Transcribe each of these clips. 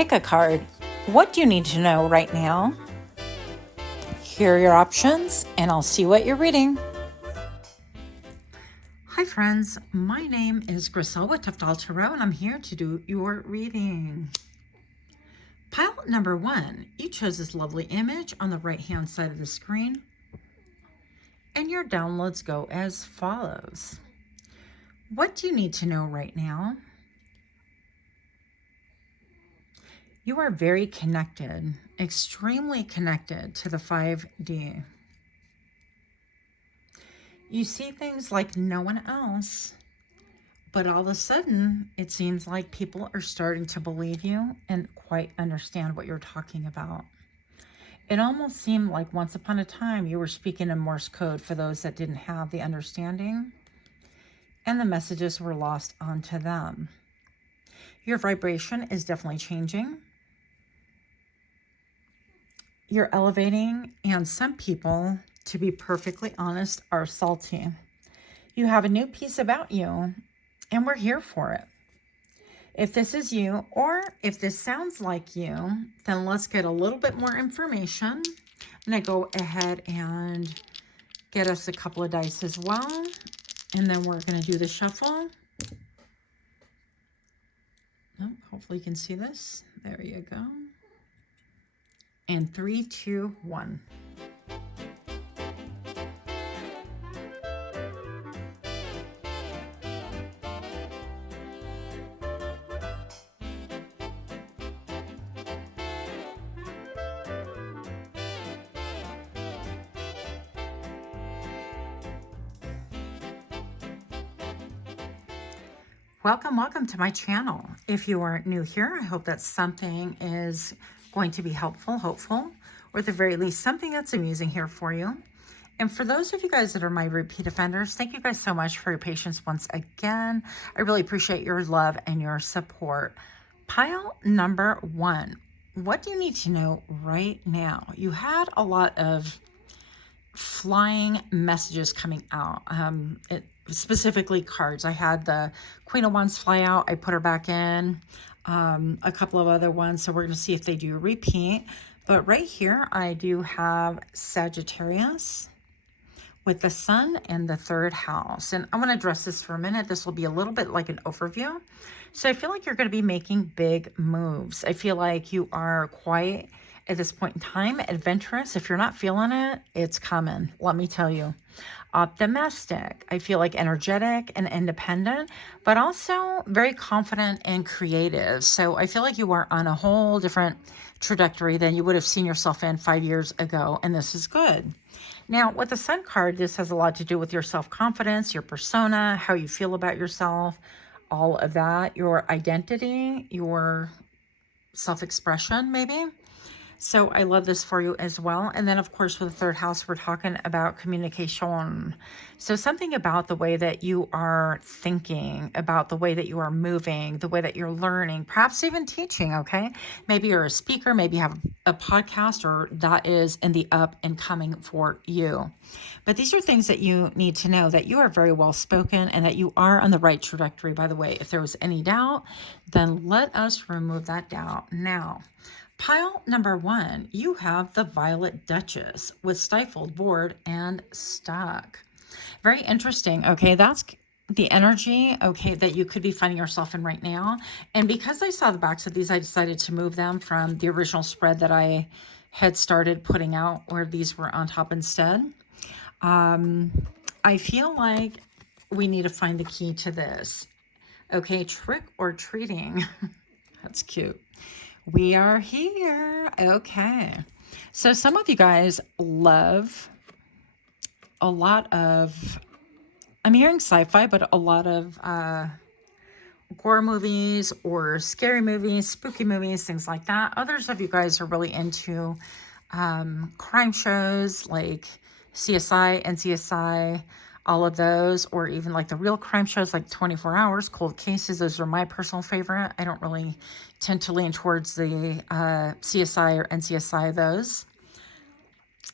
Pick a card. What do you need to know right now? Here are your options, and I'll see what you're reading. Hi friends, my name is Grisel with Toughdolltarot, and I'm here to do your reading. Pile number 1, you chose this lovely image on the right-hand side of the screen, and your downloads go as follows. What do you need to know right now? You are very connected, extremely connected to the 5D. You see things like no one else, but all of a sudden, it seems like people are starting to believe you and quite understand what you're talking about. It almost seemed like once upon a time you were speaking in Morse code for those that didn't have the understanding, and the messages were lost onto them. Your vibration is definitely changing. You're elevating, and some people, to be perfectly honest, are salty. You have a new piece about you, and we're here for it. If this is you, or if this sounds like you, then let's get a little bit more information. I'm going to go ahead and get us a couple of dice as well, and then we're going to do the shuffle. Oh, hopefully you can see this. There you go. And 3, 2, 1. Welcome to my channel. If you are new here, I hope that something is going to be helpful, hopeful, or at the very least, something that's amusing here for you. And for those of you guys that are my repeat offenders, thank you guys so much for your patience once again. I really appreciate your love and your support. Pile number 1. What do you need to know right now? You had a lot of flying messages coming out. Specifically cards. I had the Queen of Wands fly out. I put her back in. A couple of other ones. So we're going to see if they do repeat. But right here, I do have Sagittarius with the Sun and the 3rd house. And I'm going to address this for a minute. This will be a little bit like an overview. So I feel like you're going to be making big moves. I feel like you are quite, at this point in time, adventurous. If you're not feeling it, it's coming. Let me tell you. Optimistic. I feel like energetic and independent, but also very confident and creative. So I feel like you are on a whole different trajectory than you would have seen yourself in 5 years ago, and this is good. Now, with the Sun card, this has a lot to do with your self-confidence, your persona, how you feel about yourself, all of that, your identity, your self-expression, maybe. So I love this for you as well. And then, of course, with the 3rd house, we're talking about communication. So something about the way that you are thinking, about the way that you are moving, the way that you're learning, perhaps even teaching, okay? Maybe you're a speaker, maybe you have a podcast, or that is in the up and coming for you. But these are things that you need to know, that you are very well spoken and that you are on the right trajectory. By the way, if there was any doubt, then let us remove that doubt now. Pile number 1, you have the Violet Duchess with Stifled, Bored, and Stuck. Very interesting. Okay, that's the energy, okay, that you could be finding yourself in right now. And because I saw the backs of these, I decided to move them from the original spread that I had started putting out, where these were on top instead. I feel like we need to find the key to this. Okay, trick or treating. That's cute. We are here. Okay. So some of you guys love a lot of, I'm hearing sci-fi, but a lot of gore movies or scary movies, spooky movies, things like that. Others of you guys are really into crime shows like CSI, NCSI, all of those, or even like the real crime shows like 24 Hours, Cold Cases. Those are my personal favorite. I don't really tend to lean towards the CSI or NCSI, those.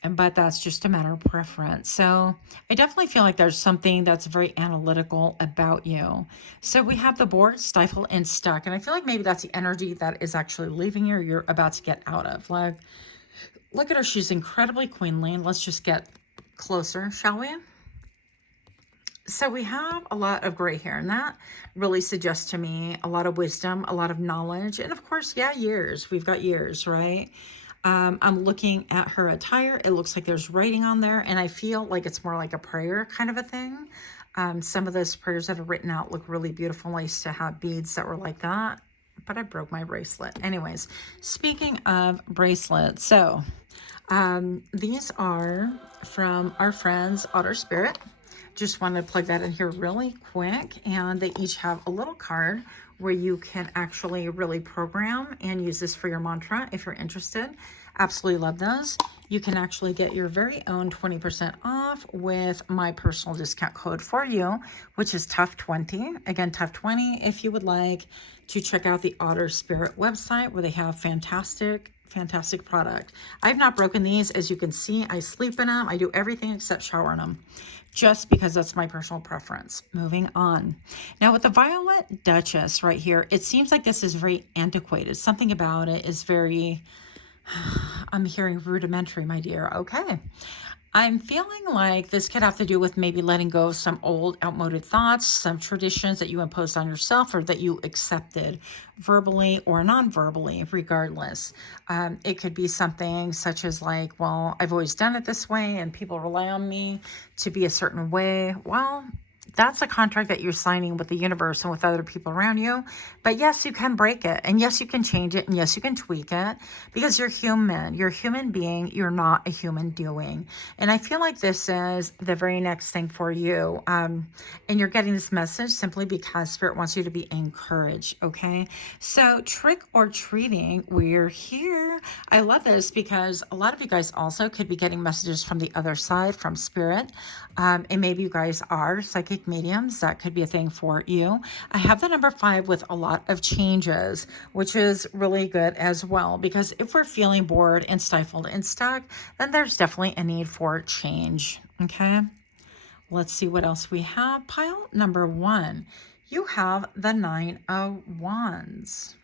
but that's just a matter of preference. So I definitely feel like there's something that's very analytical about you. So we have the bored, stifled, and stuck. And I feel like maybe that's the energy that is actually leaving you, or you're about to get out of. Like, look at her. She's incredibly queenly. Let's just get closer, shall we? So we have a lot of gray hair, and that really suggests to me a lot of wisdom, a lot of knowledge, and of course, yeah, years. We've got years, right? I'm looking at her attire. It looks like there's writing on there, and I feel like it's more like a prayer kind of a thing. Some of those prayers that are written out look really beautiful. I used to have beads that were like that, but I broke my bracelet. Anyways, speaking of bracelets, so these are from our friends Otter Spirit. Just wanted to plug that in here really quick, and they each have a little card where you can actually really program and use this for your mantra if you're interested. Absolutely love those. You can actually get your very own 20% off with my personal discount code for you, which is Tough20. Again, Tough20 if you would like to check out the Otter Spirit website, where they have fantastic product. I've not broken these. As you can see, I sleep in them. I do everything except shower in them, just because that's my personal preference. Moving on. Now with the Violet Duchess right here, it seems like this is very antiquated. Something about it is very, I'm hearing rudimentary, my dear. Okay. I'm feeling like this could have to do with maybe letting go of some old outmoded thoughts, some traditions that you imposed on yourself or that you accepted verbally or non-verbally, regardless. It could be something such as like, well, I've always done it this way and people rely on me to be a certain way. Well, that's a contract that you're signing with the universe and with other people around you. But yes, you can break it. And yes, you can change it. And yes, you can tweak it, because you're human. You're a human being. You're not a human doing. And I feel like this is the very next thing for you. And you're getting this message simply because Spirit wants you to be encouraged. Okay. So trick or treating, we're here. I love this because a lot of you guys also could be getting messages from the other side, from Spirit. And maybe you guys are psychic mediums. That could be a thing for you. I have the number 5 with a lot of changes, which is really good as well, because if we're feeling bored and stifled and stuck, then there's definitely a need for change. Okay. Let's see what else we have. Pile number 1. You have the 9 of Wands.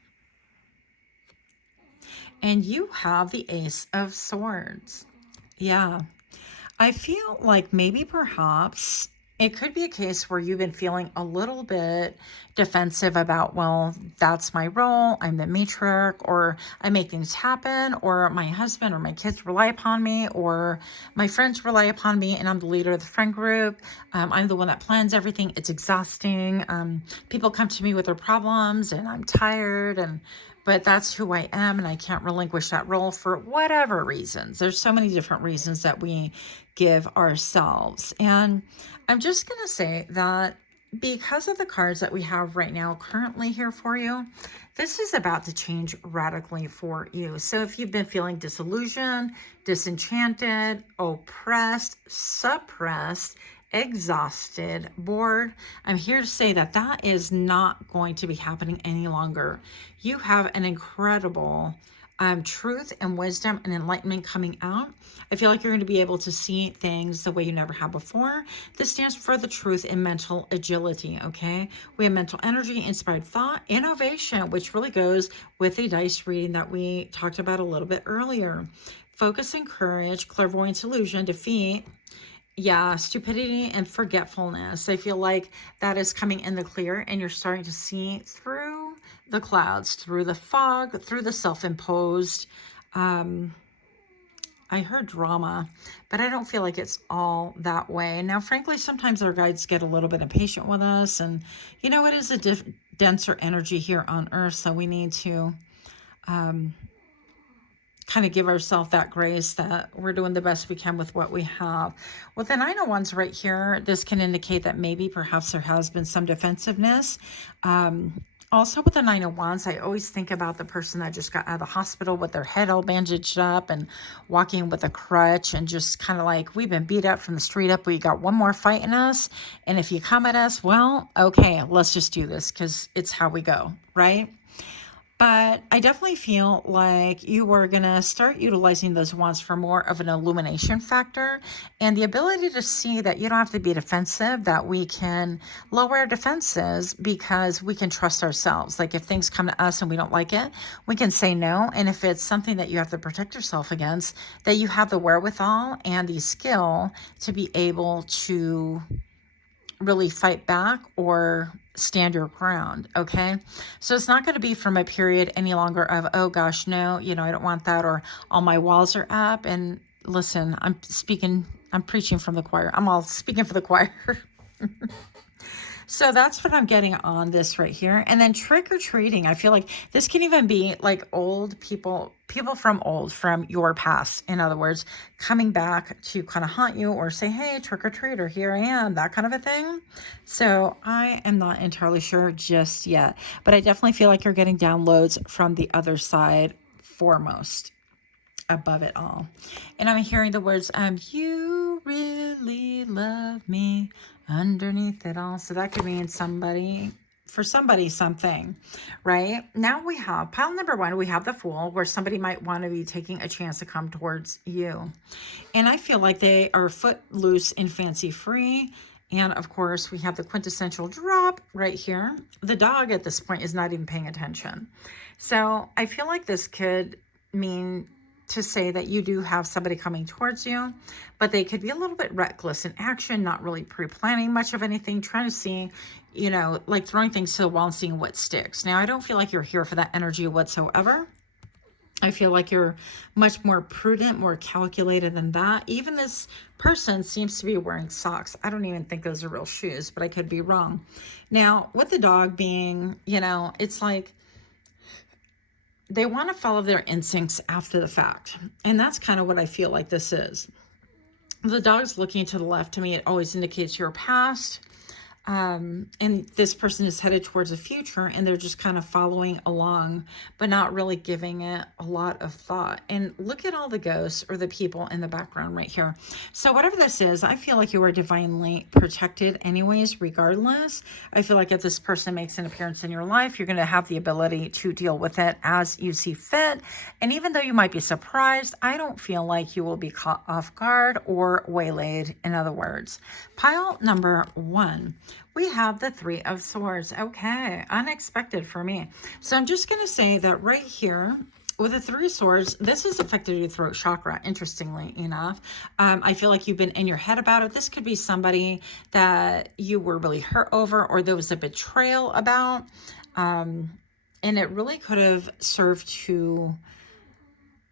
And you have the Ace of Swords. Yeah. I feel like maybe perhaps it could be a case where you've been feeling a little bit defensive about, well, that's my role. I'm the matriarch, or I make things happen, or my husband or my kids rely upon me, or my friends rely upon me, and I'm the leader of the friend group. I'm the one that plans everything. It's exhausting. People come to me with their problems and I'm tired, but that's who I am, and I can't relinquish that role for whatever reasons. There's so many different reasons that we give ourselves. And I'm just going to say that because of the cards that we have right now currently here for you, this is about to change radically for you. So if you've been feeling disillusioned, disenchanted, oppressed, suppressed, exhausted, bored, I'm here to say that that is not going to be happening any longer. You have an incredible truth and wisdom and enlightenment coming out. I feel like you're going to be able to see things the way you never have before. This stands for the truth and mental agility, okay? We have mental energy, inspired thought, innovation, which really goes with the dice reading that we talked about a little bit earlier. Focus and courage, clairvoyance, illusion, defeat, yeah, stupidity and forgetfulness. I feel like that is coming in the clear, and you're starting to see through the clouds, through the fog, through the self-imposed. I heard drama, but I don't feel like it's all that way. Now, frankly, sometimes our guides get a little bit impatient with us, and you know, it is a denser energy here on Earth, so we need to kind of give ourselves that grace that we're doing the best we can with what we have. With the 9 of Wands right here, this can indicate that maybe perhaps there has been some defensiveness. Also with the 9 of Wands, I always think about the person that just got out of the hospital with their head all bandaged up and walking with a crutch, and just kind of like, we've been beat up from the street up. We got one more fight in us. And if you come at us, well, okay, let's just do this because it's how we go, right? But I definitely feel like you are going to start utilizing those wands for more of an illumination factor and the ability to see that you don't have to be defensive, that we can lower our defenses because we can trust ourselves. Like if things come to us and we don't like it, we can say no. And if it's something that you have to protect yourself against, that you have the wherewithal and the skill to be able to really fight back or stand your ground. Okay. So it's not going to be from a period any longer of, oh gosh, no, I don't want that. Or all my walls are up. And listen, I'm preaching from the choir. I'm all speaking for the choir. So that's what I'm getting on this right here. And then trick-or-treating. I feel like this can even be like old people from your past. In other words, coming back to kind of haunt you or say, hey, trick-or-treat, or here I am, that kind of a thing. So I am not entirely sure just yet, but I definitely feel like you're getting downloads from the other side foremost, above it all. And I'm hearing the words, you really love me underneath it all. So that could mean something, right? Now we have pile number 1, we have the Fool, where somebody might want to be taking a chance to come towards you. And I feel like they are footloose and fancy free. And of course, we have the quintessential drop right here. The dog at this point is not even paying attention. So I feel like this could mean to say that you do have somebody coming towards you, but they could be a little bit reckless in action, not really pre-planning much of anything, trying to see, like throwing things to the wall and seeing what sticks. Now, I don't feel like you're here for that energy whatsoever. I feel like you're much more prudent, more calculated than that. Even this person seems to be wearing socks. I don't even think those are real shoes, but I could be wrong. Now, with the dog being, it's like, they want to follow their instincts after the fact. And that's kind of what I feel like this is. The dog's looking to the left. To me, it always indicates your past. And this person is headed towards the future, and they're just kind of following along, but not really giving it a lot of thought. And look at all the ghosts or the people in the background right here. So whatever this is, I feel like you are divinely protected anyways, regardless. I feel like if this person makes an appearance in your life, you're going to have the ability to deal with it as you see fit. And even though you might be surprised, I don't feel like you will be caught off guard or waylaid. In other words, pile number 1. We have the 3 of Swords. Okay, unexpected for me. So I'm just going to say that right here with the 3 of Swords, this has affected your throat chakra, interestingly enough. I feel like you've been in your head about it. This could be somebody that you were really hurt over, or there was a betrayal about. And it really could have served to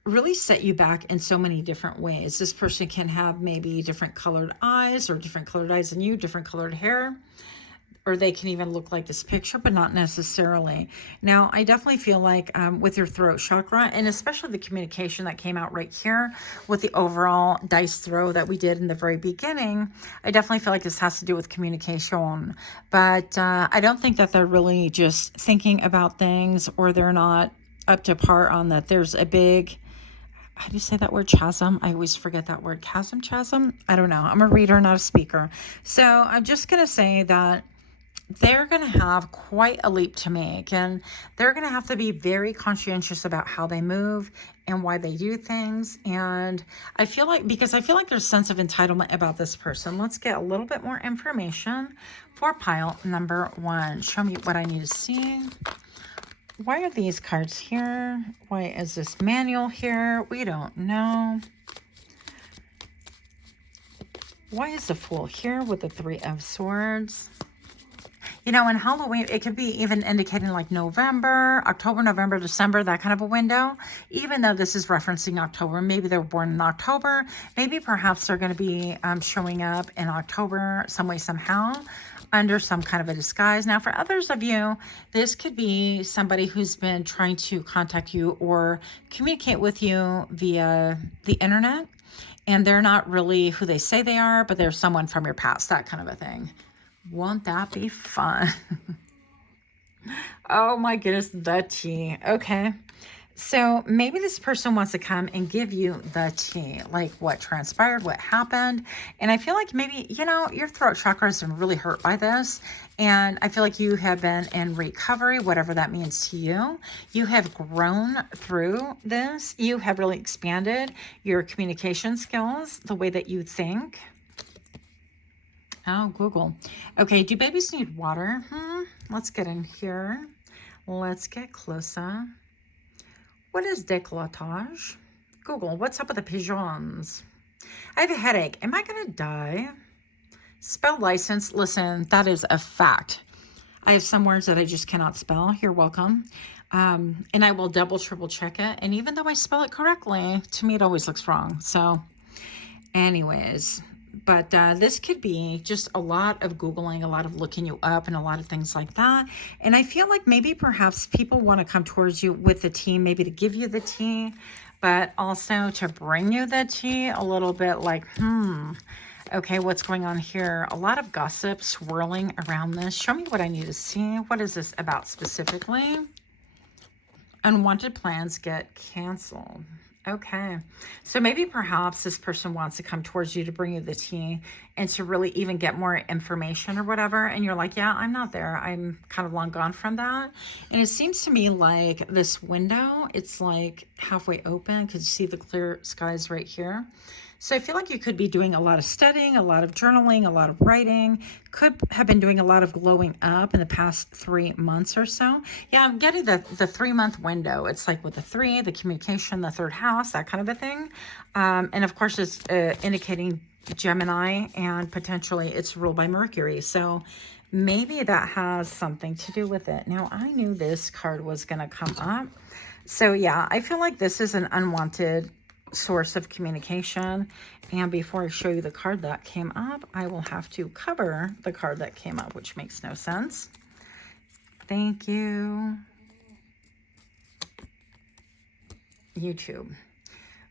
really set you back in so many different ways. This person can have maybe different colored eyes, or different colored eyes than you, different colored hair, or they can even look like this picture, but not necessarily. Now, I definitely feel like with your throat chakra, and especially the communication that came out right here with the overall dice throw that we did in the very beginning, I definitely feel like this has to do with communication. But I don't think that they're really just thinking about things, or they're not up to par on that. There's a big, how do you say that word? Chasm. I always forget that word. Chasm. I don't know. I'm a reader, not a speaker. So I'm just going to say that they're going to have quite a leap to make, and they're going to have to be very conscientious about how they move and why they do things. And I feel like, because I feel like there's a sense of entitlement about this person. Let's get a little bit more information for pile number 1. Show me what I need to see. Why are these cards here? Why is this manual here? We don't know. Why is the Fool here with the 3 of Swords? In Halloween, it could be even indicating like November, October, November, December, that kind of a window. Even though this is referencing October, maybe they were born in October. Maybe perhaps they're going to be showing up in October some way, somehow, under some kind of a disguise. Now, for others of you, this could be somebody who's been trying to contact you or communicate with you via the internet, and they're not really who they say they are, but they're someone from your past, that kind of a thing. Won't that be fun? Oh my goodness, the tea. Okay. So maybe this person wants to come and give you the tea, like what transpired, what happened. And I feel like maybe, your throat chakra has been really hurt by this. And I feel like you have been in recovery, whatever that means to you. You have grown through this. You have really expanded your communication skills, the way that you think. Oh, Google. Okay, do babies need water? Let's get in here. Let's get closer. What is décolletage? Google, what's up with the pigeons? I have a headache. Am I going to die? Spell license. Listen, that is a fact. I have some words that I just cannot spell. You're welcome. And I will double, triple check it. And even though I spell it correctly, to me, it always looks wrong. So anyways, but this could be just a lot of Googling, a lot of looking you up and a lot of things like that. And I feel like maybe perhaps people want to come towards you with the tea, maybe to give you the tea, but also to bring you the tea a little bit like, okay, what's going on here? A lot of gossip swirling around this. Show me what I need to see. What is this about specifically? Unwanted plans get canceled. Okay, so maybe perhaps this person wants to come towards you to bring you the tea and to really even get more information or whatever. And you're like, yeah, I'm not there. I'm kind of long gone from that. And it seems to me like this window, it's like halfway open because you see the clear skies right here. So I feel like you could be doing a lot of studying, a lot of journaling, a lot of writing, could have been doing a lot of glowing up in the past 3 months or so. Yeah, I'm getting the 3-month window. It's like with the 3, the communication, the third house, that kind of a thing. And of course, it's indicating Gemini, and potentially it's ruled by Mercury. So maybe that has something to do with it. Now, I knew this card was going to come up. So yeah, I feel like this is an unwanted source of communication. And before I show you the card that came up, I will have to cover the card that came up, which makes no sense. Thank you, YouTube.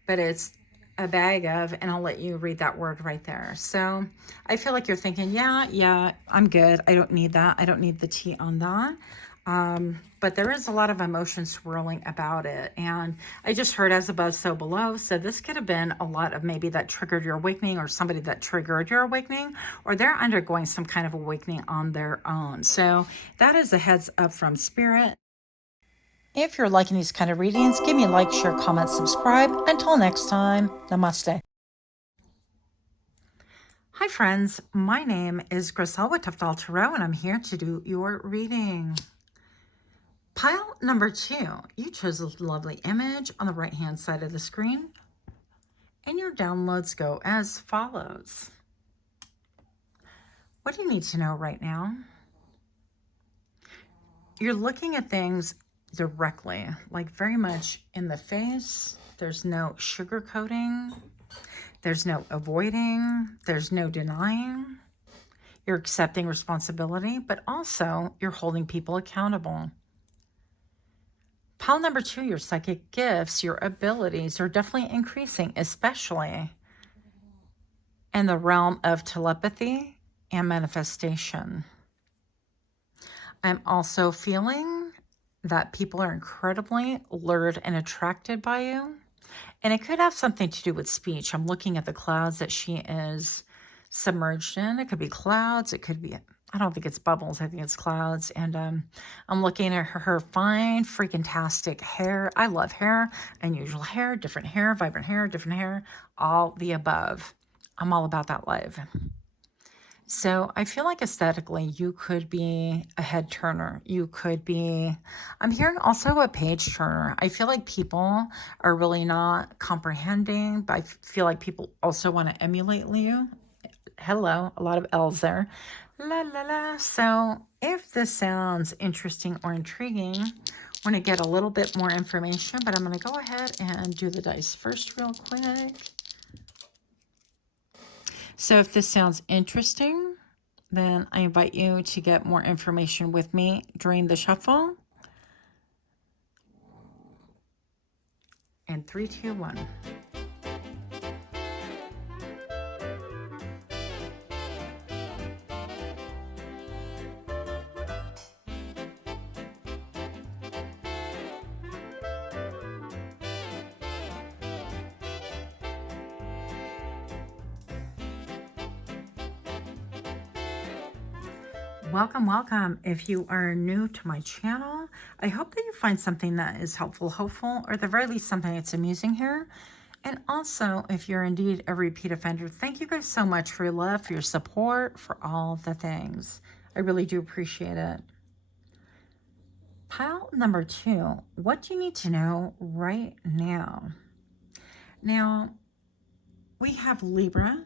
But it's a bag of, and I'll let you read that word right there. So I feel like you're thinking, yeah, I'm good. I don't need that. I don't need the tea on that. But there is a lot of emotion swirling about it. And I just heard as above, so below. So this could have been a lot of maybe that triggered your awakening, or somebody that triggered your awakening, or they're undergoing some kind of awakening on their own. So that is a heads up from Spirit. If you're liking these kind of readings, give me a like, share, comment, subscribe. Until next time, namaste. Hi friends, my name is Griselle with Toughdolltarot, and I'm here to do your reading. Pile number 2, you chose a lovely image on the right-hand side of the screen, and your downloads go as follows. What do you need to know right now? You're looking at things directly, like very much in the face. There's no sugarcoating. There's no avoiding. There's no denying. You're accepting responsibility, but also you're holding people accountable. Pile number 2, your psychic gifts, your abilities are definitely increasing, especially in the realm of telepathy and manifestation. I'm also feeling that people are incredibly lured and attracted by you. And it could have something to do with speech. I'm looking at the clouds that she is submerged in. It could be clouds. It could be, I don't think it's bubbles. I think it's clouds. And I'm looking at her fine, freaking-tastic hair. I love hair, unusual hair, different hair, vibrant hair, different hair, all the above. I'm all about that life. So I feel like aesthetically, you could be a head turner. You could be, I'm hearing also a page turner. I feel like people are really not comprehending, but I feel like people also want to emulate you. Hello, a lot of L's there. La, la, la. So if this sounds interesting or intriguing, I want to get a little bit more information, but I'm going to go ahead and do the dice first real quick. So if this sounds interesting, then I invite you to get more information with me during the shuffle. And 3, 2, 1. Welcome, welcome. If you are new to my channel, I hope that you find something that is helpful, hopeful, or at the very least something that's amusing here. And also, if you're indeed a repeat offender, thank you guys so much for your love, for your support, for all the things. I really do appreciate it. Pile number 2, what do you need to know right now? Now, we have Libra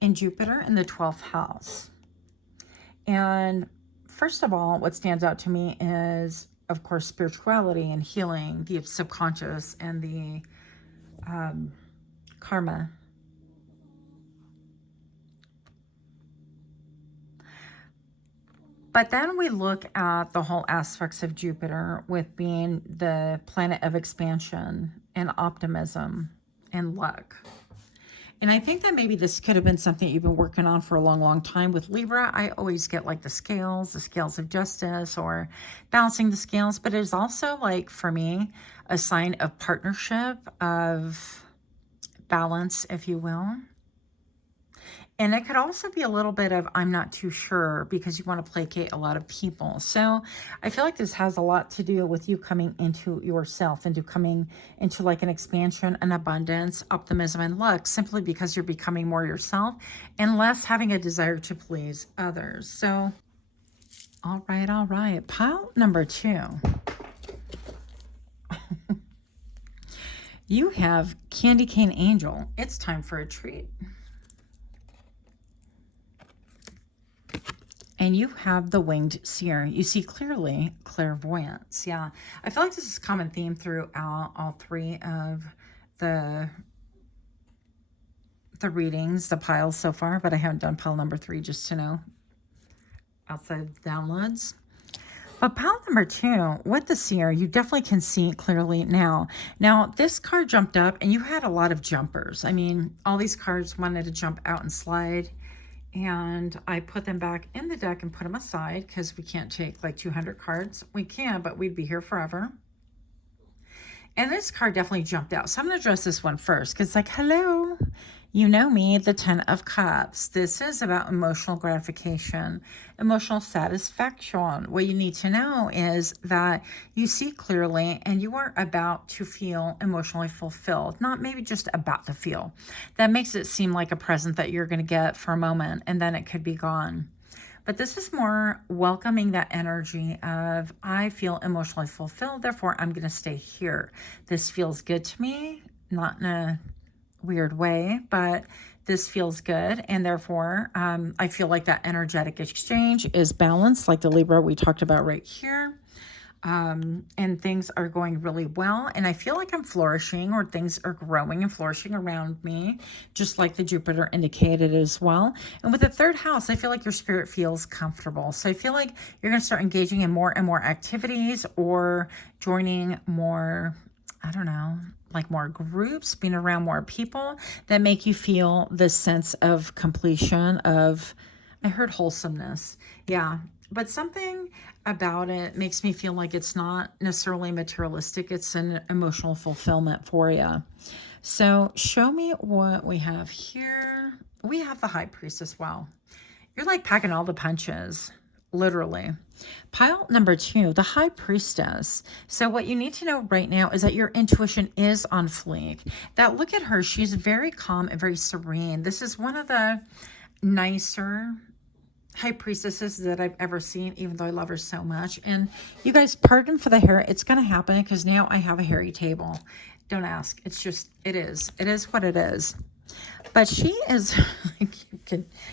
and Jupiter in the 12th house. And first of all, what stands out to me is, of course, spirituality and healing, the subconscious and the karma. But then we look at the whole aspects of Jupiter with being the planet of expansion and optimism and luck. And I think that maybe this could have been something you've been working on for a long, long time. With Libra, I always get like the scales of justice or balancing the scales. But it is also like, for me, a sign of partnership, of balance, if you will. And it could also be a little bit of, I'm not too sure, because you want to placate a lot of people. So I feel like this has a lot to do with you coming into yourself, into coming into like an expansion, an abundance, optimism, and luck, simply because you're becoming more yourself and less having a desire to please others. So, all right. Pile number 2. You have Candy Cane Angel. It's time for a treat. And you have the Winged Seer. You see clearly, clairvoyance. Yeah, I feel like this is a common theme throughout all 3 of the readings, the piles so far, but I haven't done pile number 3, just to know, outside of the downloads. But pile number 2, with the Seer, you definitely can see clearly now. Now, this card jumped up, and you had a lot of jumpers. I mean, all these cards wanted to jump out and slide. And I put them back in the deck and put them aside because we can't take like 200 cards. We can, but we'd be here forever. And this card definitely jumped out. So I'm going to address this one first because it's like, hello, you know me, the 10 of Cups. This is about emotional gratification, emotional satisfaction. What you need to know is that you see clearly and you are about to feel emotionally fulfilled, not maybe just about to feel. That makes it seem like a present that you're going to get for a moment and then it could be gone. But this is more welcoming that energy of, I feel emotionally fulfilled, therefore I'm going to stay here. This feels good to me, not in a weird way, but this feels good, and therefore I feel like that energetic exchange is balanced, like the Libra we talked about right here. And things are going really well, and I feel like I'm flourishing, or things are growing and flourishing around me, just like the Jupiter indicated as well. And with the 3rd house, I feel like your spirit feels comfortable. So I feel like you're going to start engaging in more and more activities, or joining more, I don't know, like more groups, being around more people that make you feel this sense of completion, of, I heard wholesomeness. Yeah, but something about it makes me feel like it's not necessarily materialistic. It's an emotional fulfillment for you. So show me what we have here. We have the High Priestess. Wow. You're like packing all the punches, literally. Pile number 2, the High Priestess. So what you need to know right now is that your intuition is on fleek. That, look at her. She's very calm and very serene. This is one of the nicer High Priestesses that I've ever seen, even though I love her so much. And you guys, pardon for the hair. It's going to happen because now I have a hairy table. Don't ask. It's just, it is. It is what it is. But she is,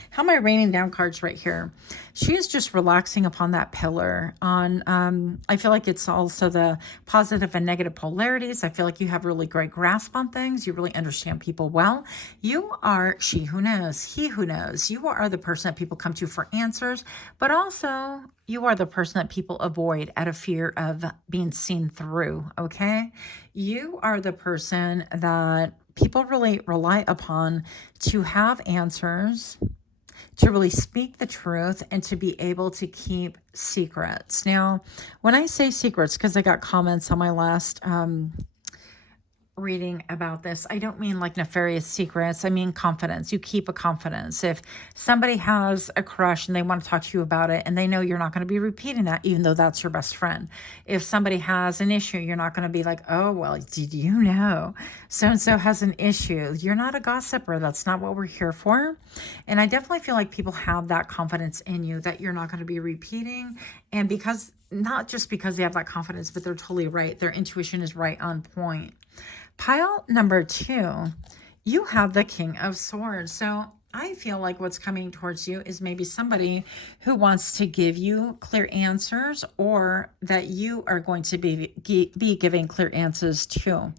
how am I raining down cards right here? She is just relaxing upon that pillar. I feel like it's also the positive and negative polarities. I feel like you have really great grasp on things. You really understand people well. You are she who knows, he who knows. You are the person that people come to for answers, but also you are the person that people avoid out of fear of being seen through, okay? You are the person that people really rely upon to have answers, to really speak the truth, and to be able to keep secrets. Now, when I say secrets, because I got comments on my last reading about this, I don't mean like nefarious secrets. I mean confidence. You keep a confidence. If somebody has a crush and they want to talk to you about it and they know you're not going to be repeating that, even though that's your best friend. If somebody has an issue, you're not going to be like, oh, well, did you know so-and-so has an issue? You're not a gossiper. That's not what we're here for. And I definitely feel like people have that confidence in you that you're not going to be repeating. And because, not just because they have that confidence, but they're totally right. Their intuition is right on point. Pile number 2, you have the King of Swords. So I feel like what's coming towards you is maybe somebody who wants to give you clear answers, or that you are going to be giving clear answers to.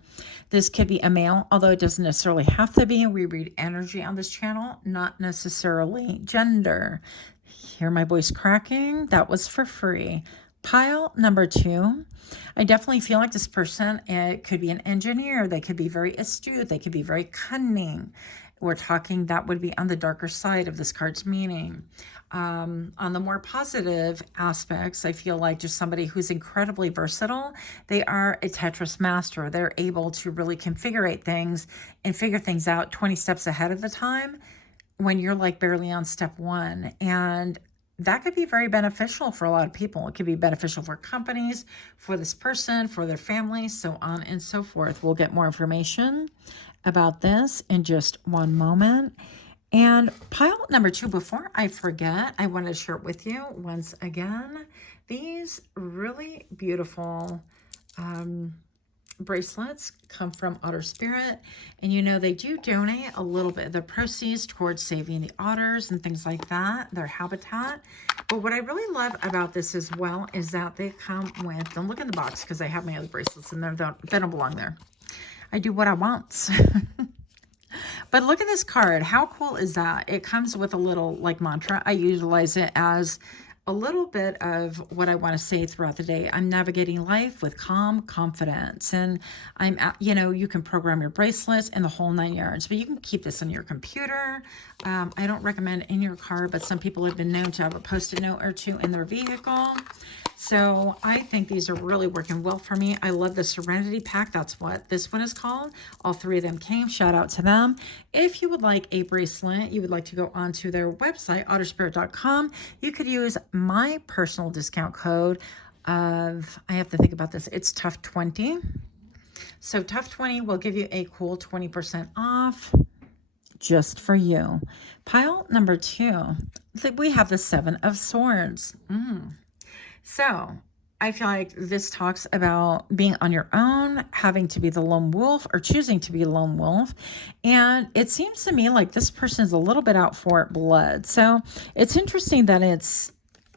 This could be a male, although it doesn't necessarily have to be. We read energy on this channel, not necessarily gender. Hear my voice cracking? That was for free. Pile number 2. I definitely feel like this person, it could be an engineer. They could be very astute. They could be very cunning. We're talking that would be on the darker side of this card's meaning. On the more positive aspects, I feel like just somebody who's incredibly versatile. They are a Tetris master. They're able to really configure things and figure things out 20 steps ahead of the time when you're like barely on step 1. And that could be very beneficial for a lot of people. It could be beneficial for companies, for this person, for their family, so on and so forth. We'll get more information about this in just one moment. And pile number 2, before I forget, I want to share it with you once again. These really beautiful bracelets come from Otter Spirit, and you know they do donate a little bit of the proceeds towards saving the otters and things like that, their habitat. But what I really love about this as well is that they come with, don't look in the box because I have my other bracelets in there that don't belong there. I do what I want. But look at this card. How cool is that? It comes with a little like mantra. I utilize it as a little bit of what I want to say throughout the day. I'm navigating life with calm confidence. And I'm, you know, you can program your bracelets and the whole 9 yards, but you can keep this on your computer. I don't recommend in your car, but some people have been known to have a Post-it note or 2 in their vehicle. So I think these are really working well for me. I love the Serenity Pack. That's what this one is called. All 3 of them came. Shout out to them. If you would like a bracelet, you would like to go onto their website, otterspirit.com. You could use my personal discount code of, I have to think about this, it's Tough20. So Tough20 will give you a cool 20% off just for you. Pile number 2, we have the 7 of Swords. So I feel like this talks about being on your own, having to be the lone wolf, or choosing to be a lone wolf. And it seems to me like this person is a little bit out for blood. So it's interesting that it's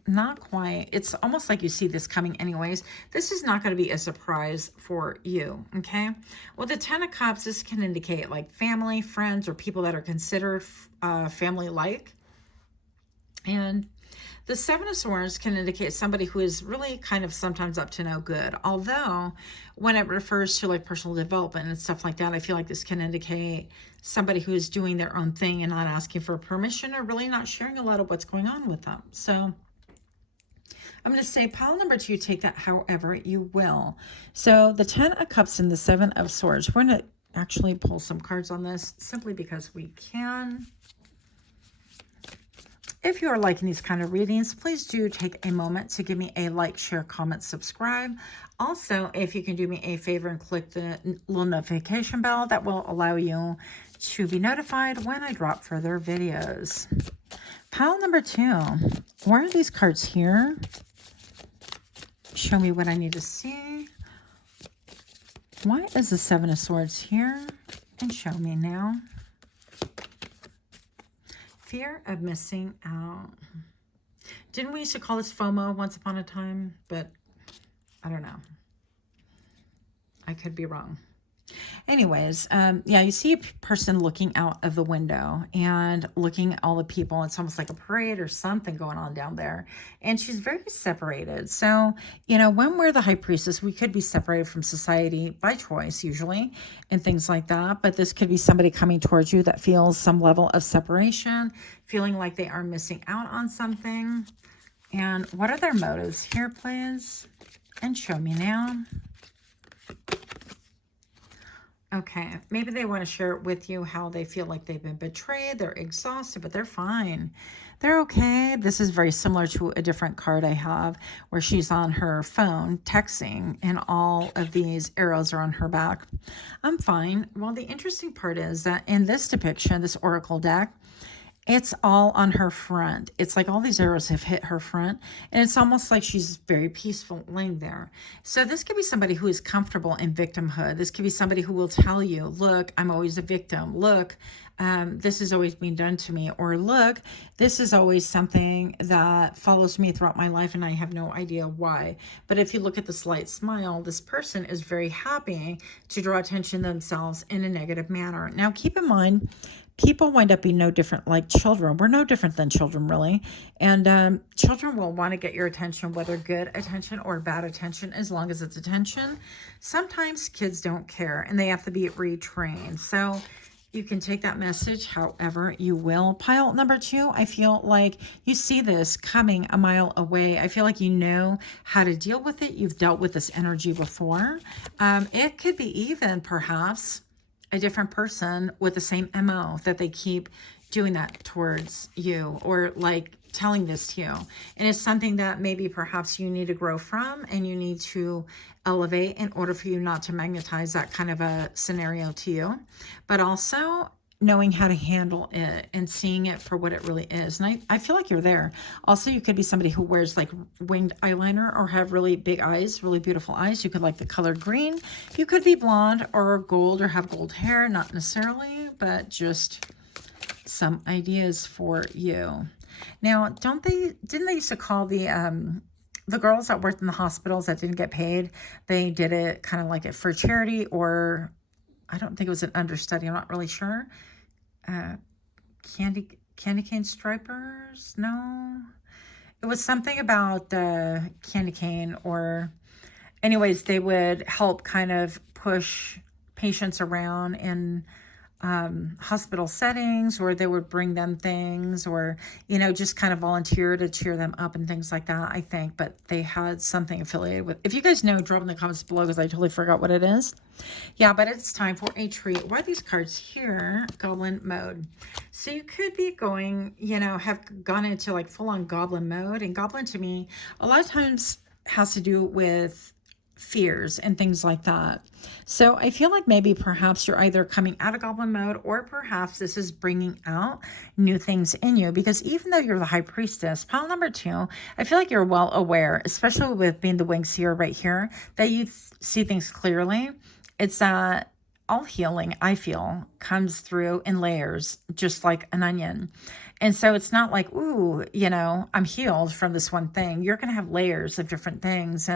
not quite, it's almost like you see this coming anyways. This is not going to be a surprise for you, okay? Well, the 10 of Cups, this can indicate like family, friends, or people that are considered family-like. And the 7 of Swords can indicate somebody who is really kind of sometimes up to no good. Although when it refers to like personal development and stuff like that, I feel like this can indicate somebody who is doing their own thing and not asking for permission, or really not sharing a lot of what's going on with them. So I'm going to say pile number 2, take that however you will. So the 10 of Cups and the 7 of Swords, we're going to actually pull some cards on this simply because we can. If you are liking these kind of readings, please do take a moment to give me a like, share, comment, subscribe. Also, if you can do me a favor and click the little notification bell, that will allow you to be notified when I drop further videos. Pile number 2, why are these cards here? Show me what I need to see. Why is the 7 of Swords here? And show me now. Fear of missing out. Didn't we used to call this FOMO once upon a time? But I don't know. I could be wrong. Anyways, yeah, you see a person looking out of the window and looking at all the people. It's almost like a parade or something going on down there. And she's very separated. So, you know, when we're the High Priestess, we could be separated from society by choice usually and things like that. But this could be somebody coming towards you that feels some level of separation, feeling like they are missing out on something. And what are their motives here, please? And show me now. Okay, maybe they want to share it with you how they feel like they've been betrayed, they're exhausted, but they're fine. They're okay. This is very similar to a different card I have where she's on her phone texting and all of these arrows are on her back. I'm fine. Well, the interesting part is that in this depiction, this oracle deck, it's all on her front. It's like all these arrows have hit her front, and it's almost like she's very peaceful laying there. So this could be somebody who is comfortable in victimhood. This could be somebody who will tell you, look, I'm always a victim. Look, this is always being done to me. Or look, this is always something that follows me throughout my life and I have no idea why. But if you look at the slight smile, this person is very happy to draw attention to themselves in a negative manner. Now, keep in mind, people wind up being no different like children. We're no different than children, really. And children will want to get your attention, whether good attention or bad attention, as long as it's attention. Sometimes kids don't care and they have to be retrained. So you can take that message however you will. Pile number 2, I feel like you see this coming a mile away. I feel like you know how to deal with it. You've dealt with this energy before. It could be even perhaps a different person with the same MO that they keep doing that towards you, or like telling this to you. And it's something that maybe perhaps you need to grow from and you need to elevate in order for you not to magnetize that kind of a scenario to you, but also knowing how to handle it and seeing it for what it really is. And I feel like you're there. Also, you could be somebody who wears like winged eyeliner or have really big eyes, really beautiful eyes. You could like the color green. You could be blonde or gold or have gold hair, not necessarily, but just some ideas for you. Now, didn't they used to call the girls that worked in the hospitals that didn't get paid, they did it kind of like it for charity, or I don't think it was an understudy, I'm not really sure. Candy cane stripers? No, it was something about the candy cane, or anyways, they would help kind of push patients around in hospital settings, or they would bring them things, or, you know, just kind of volunteer to cheer them up and things like that, I think. But they had something affiliated with, if you guys know, drop in the comments below because I totally forgot what it is. Yeah, but it's time for a treat. Why are these cards here? Goblin mode. So you could be going, you know, have gone into like full-on goblin mode. And goblin to me a lot of times has to do with fears and things like that. So I feel like maybe perhaps you're either coming out of goblin mode, or perhaps this is bringing out new things in you, because even though you're the high priestess, pile number 2, I feel like you're well aware, especially with being the wing seer right here, that you see things clearly. It's that all healing, I feel, comes through in layers, just like an onion. And so it's not like, ooh, you know, I'm healed from this one thing. You're going to have layers of different things.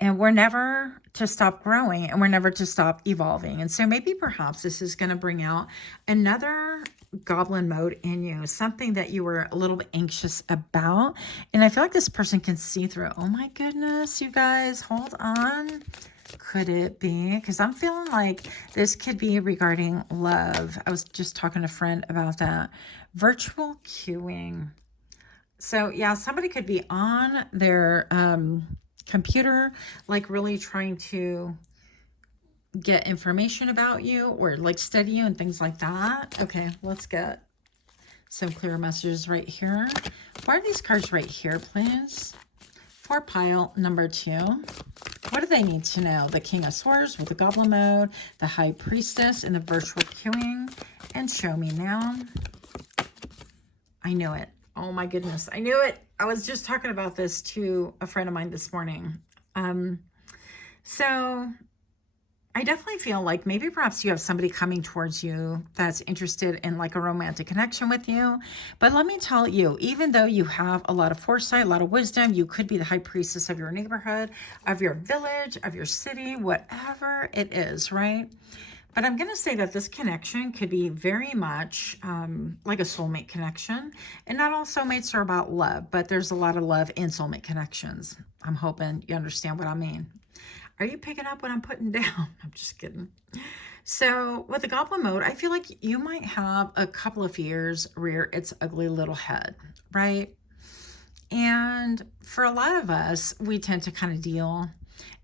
And we're never to stop growing, and we're never to stop evolving. And so maybe perhaps this is going to bring out another goblin mode in you, something that you were a little bit anxious about. And I feel like this person can see through. Oh my goodness, you guys, hold on. Could it be? Because I'm feeling like this could be regarding love. I was just talking to a friend about that. Virtual queuing. So yeah, somebody could be on their computer, like really trying to get information about you, or like study you and things like that. Okay, let's get some clear messages right here. Why are these cards right here, please? For pile number 2, what do they need to know? The King of Swords with the goblin mode, the High Priestess, and the virtual queuing. And show me now. I knew it. Oh my goodness, I knew it. I was just talking about this to a friend of mine this morning. So I definitely feel like maybe perhaps you have somebody coming towards you that's interested in like a romantic connection with you. But let me tell you, even though you have a lot of foresight, a lot of wisdom, you could be the high priestess of your neighborhood, of your village, of your city, whatever it is, right? But I'm going to say that this connection could be very much like a soulmate connection. And not all soulmates are about love, but there's a lot of love in soulmate connections. I'm hoping you understand what I mean. Are you picking up what I'm putting down? I'm just kidding. So with the goblin mode, I feel like you might have a couple of fears rear its ugly little head, right? And for a lot of us, we tend to kind of deal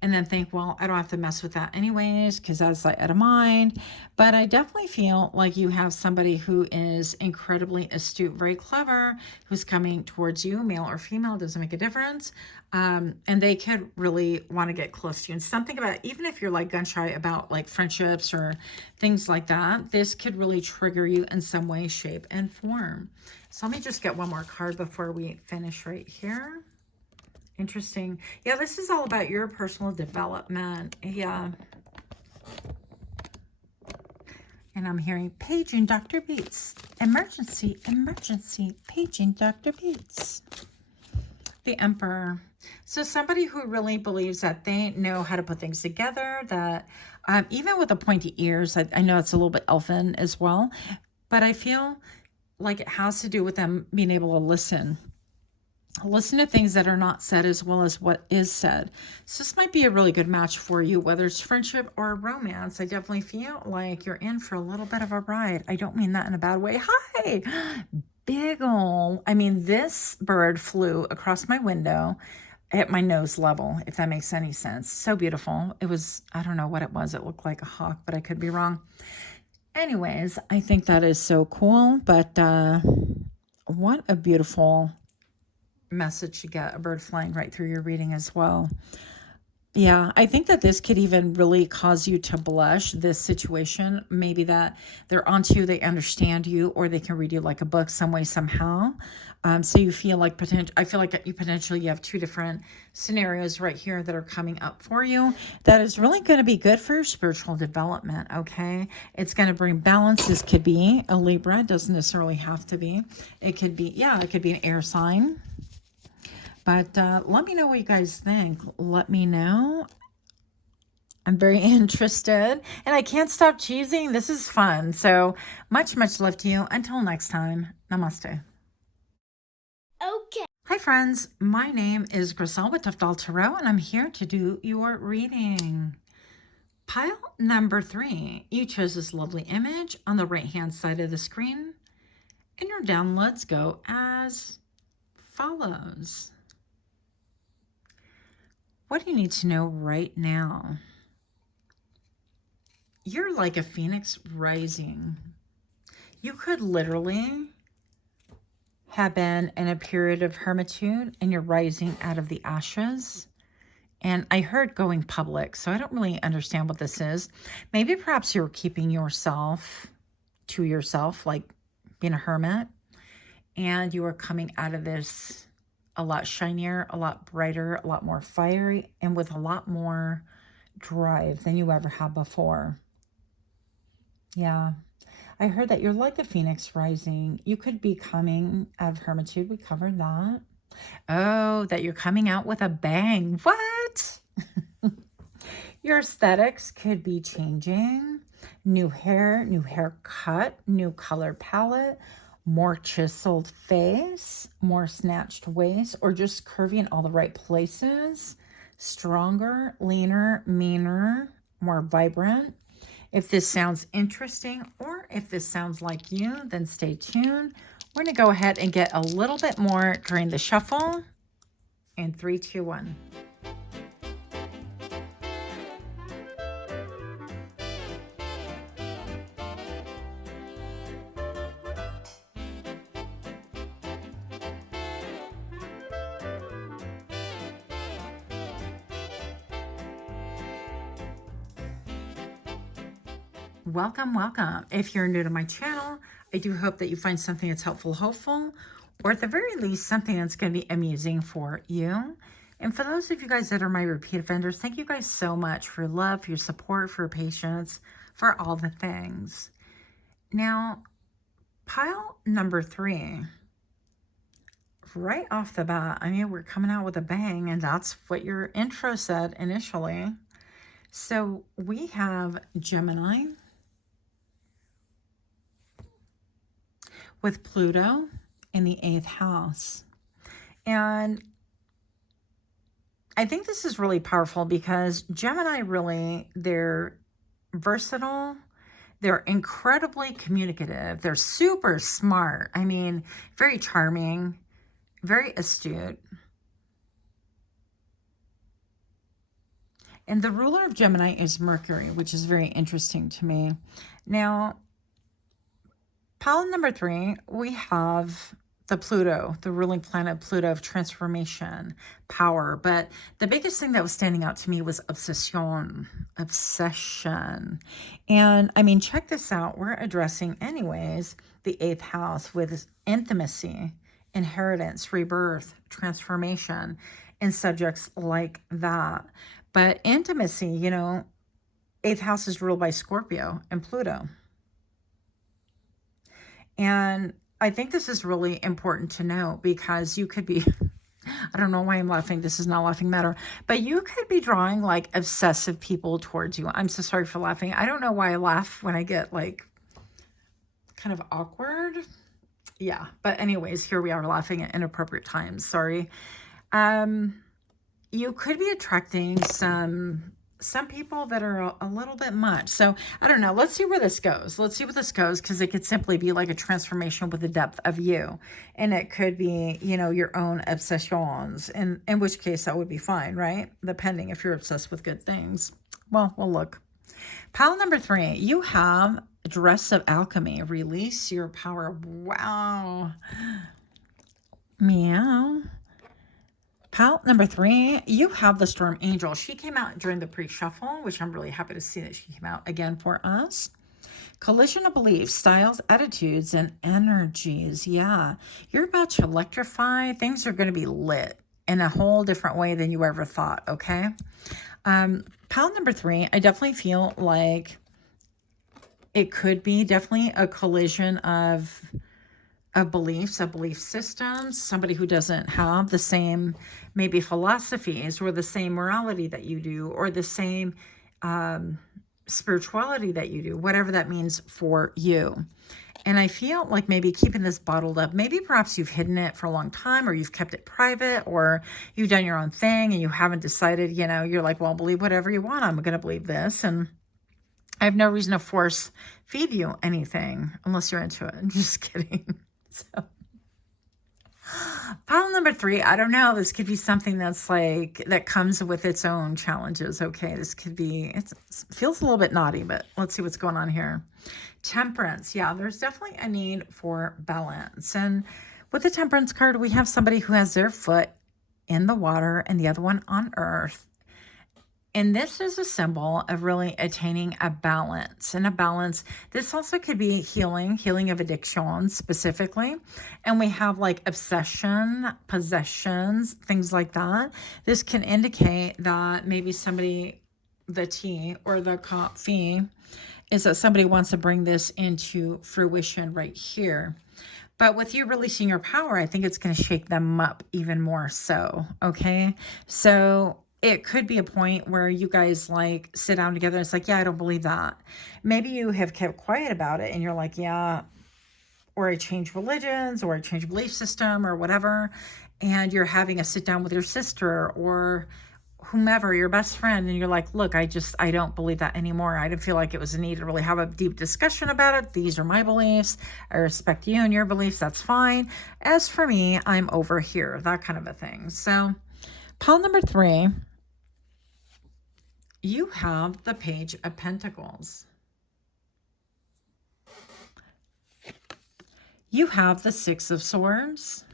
and then think, well, I don't have to mess with that anyways because that's like out of mind. But I definitely feel like you have somebody who is incredibly astute, very clever, who's coming towards you, male or female, doesn't make a difference. And they could really want to get close to you. And something about, even if you're like gun shy about like friendships or things like that, this could really trigger you in some way, shape, and form. So let me just get one more card before we finish right here. Interesting. Yeah, this is all about your personal development. Yeah. And I'm hearing paging Dr. Beats. Emergency, emergency, paging Dr. Beats. The Emperor. So somebody who really believes that they know how to put things together, that even with the pointy ears, I know it's a little bit elfin as well, but I feel like it has to do with them being able to listen to things that are not said as well as what is said. So this might be a really good match for you, whether it's friendship or romance. I definitely feel like you're in for a little bit of a ride. I don't mean that in a bad way. Hi, big ol', I mean, this bird flew across my window at my nose level, if that makes any sense. So beautiful. It was, I don't know what it was. It looked like a hawk, but I could be wrong. Anyways, I think that is so cool. But what a beautiful message to get, a bird flying right through your reading as well. Yeah, I think that this could even really cause you to blush, this situation. Maybe that they're onto you, they understand you, or they can read you like a book some way, somehow. So you feel like I feel like you potentially have two different scenarios right here that are coming up for you. That is really going to be good for your spiritual development, okay? It's going to bring balance. This could be a Libra. It doesn't necessarily have to be. It could be, yeah, it could be an air sign. But let me know what you guys think. Let me know. I'm very interested. And I can't stop cheesing. This is fun. So much, much love to you. Until next time, namaste. Okay. Hi, friends. My name is Griselle with Toughdolltarot, and I'm here to do your reading. Pile number 3. You chose this lovely image on the right-hand side of the screen. And your downloads go as follows. What do you need to know right now? You're like a phoenix rising. You could literally have been in a period of hermitude and you're rising out of the ashes. And I heard going public, so I don't really understand what this is. Maybe perhaps you're keeping yourself to yourself, like being a hermit, and you are coming out of this a lot shinier, a lot brighter, a lot more fiery, and with a lot more drive than you ever had before. Yeah. I heard that you're like a phoenix rising. You could be coming out of hermitude. We covered that. Oh, that you're coming out with a bang. What? Your aesthetics could be changing. New hair, new haircut, new color palette, more chiseled face, more snatched waist, or just curvy in all the right places. Stronger, leaner, meaner, more vibrant. If this sounds interesting or if this sounds like you, then stay tuned. We're going to go ahead and get a little bit more during the shuffle. In 3, 2, 1. Welcome, welcome. If you're new to my channel, I do hope that you find something that's helpful, hopeful, or at the very least, something that's going to be amusing for you. And for those of you guys that are my repeat offenders, thank you guys so much for your love, for your support, for your patience, for all the things. Now, pile number 3, right off the bat, I mean, we're coming out with a bang, and that's what your intro said initially. So we have Gemini with Pluto in the 8th house. And I think this is really powerful because Gemini really, they're versatile. They're incredibly communicative. They're super smart. I mean, very charming, very astute. And the ruler of Gemini is Mercury, which is very interesting to me. Now, pile number 3, we have the Pluto, the ruling planet Pluto of transformation, power. But the biggest thing that was standing out to me was obsession. And I mean, check this out. We're addressing anyways the 8th house with intimacy, inheritance, rebirth, transformation, and subjects like that. But intimacy, you know, 8th house is ruled by Scorpio and Pluto. And I think this is really important to know because you could be, I don't know why I'm laughing. This is not laughing matter, but you could be drawing like obsessive people towards you. I'm so sorry for laughing. I don't know why I laugh when I get like kind of awkward. Yeah. But anyways, here we are laughing at inappropriate times. Sorry. You could be attracting some people that are a little bit much. So I don't know. Let's see where this goes. Let's see where this goes, because it could simply be like a transformation with the depth of you. And it could be, you know, your own obsessions, and in which case that would be fine, right? Depending if you're obsessed with good things. Well, we'll look. Pile number 3, you have Dress of Alchemy. Release your power. Wow. Meow. Pile number 3, you have the Storm Angel. She came out during the pre-shuffle, which I'm really happy to see that she came out again for us. Collision of beliefs, styles, attitudes, and energies. Yeah, you're about to electrify. Things are going to be lit in a whole different way than you ever thought, okay? Pile number 3, I definitely feel like it could be definitely a collision of beliefs, of belief systems, somebody who doesn't have the same maybe philosophies or the same morality that you do, or the same spirituality that you do, whatever that means for you. And I feel like maybe keeping this bottled up, maybe perhaps you've hidden it for a long time, or you've kept it private, or you've done your own thing and you haven't decided, you know, you're like, well, believe whatever you want. I'm going to believe this. And I have no reason to force feed you anything unless you're into it. I'm just kidding. So, pile number 3, I don't know. This could be something that's like, that comes with its own challenges. Okay, this could be, it feels a little bit naughty, but let's see what's going on here. Temperance. Yeah, there's definitely a need for balance. And with the Temperance card, we have somebody who has their foot in the water and the other one on earth. And this is a symbol of really attaining a balance. And a balance, this also could be healing of addiction specifically. And we have like obsession, possessions, things like that. This can indicate that maybe somebody, the T or the coffee, is that somebody wants to bring this into fruition right here. But with you releasing your power, I think it's going to shake them up even more so. Okay. So it could be a point where you guys like sit down together and it's like, yeah, I don't believe that. Maybe you have kept quiet about it and you're like, yeah, or I changed religions, or I changed belief system, or whatever. And you're having a sit down with your sister or whomever, your best friend, and you're like, look, I don't believe that anymore. I didn't feel like it was a need to really have a deep discussion about it. These are my beliefs. I respect you and your beliefs. That's fine. As for me, I'm over here, that kind of a thing. So pile number 3, you have the Page of Pentacles. You have the Six of Swords.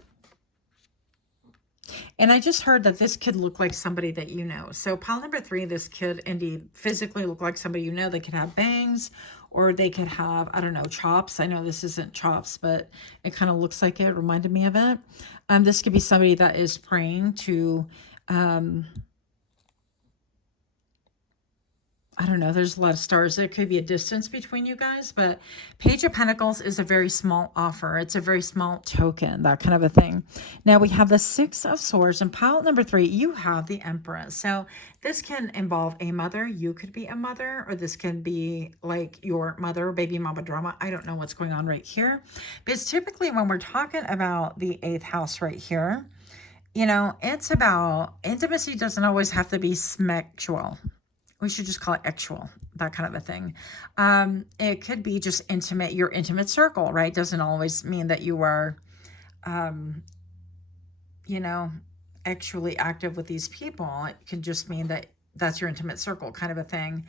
And I just heard that this could look like somebody that you know. So pile number 3, this could indeed physically look like somebody you know. They could have bangs, or they could have, I don't know, chops. I know this isn't chops, but it kind of looks like it. Reminded me of it. This could be somebody that is praying to, I don't know, there's a lot of stars. There could be a distance between you guys, but Page of Pentacles is a very small offer. It's a very small token, that kind of a thing. Now we have the Six of Swords, and pile number 3, you have the Empress. So this can involve a mother. You could be a mother, or this can be like your mother, baby mama drama. I don't know what's going on right here. Because typically when we're talking about the 8th house right here, you know, it's about intimacy. Doesn't always have to be sexual. We should just call it actual, that kind of a thing. It could be just intimate, your intimate circle, right? Doesn't always mean that you are, you know, actually active with these people. It can just mean that that's your intimate circle kind of a thing.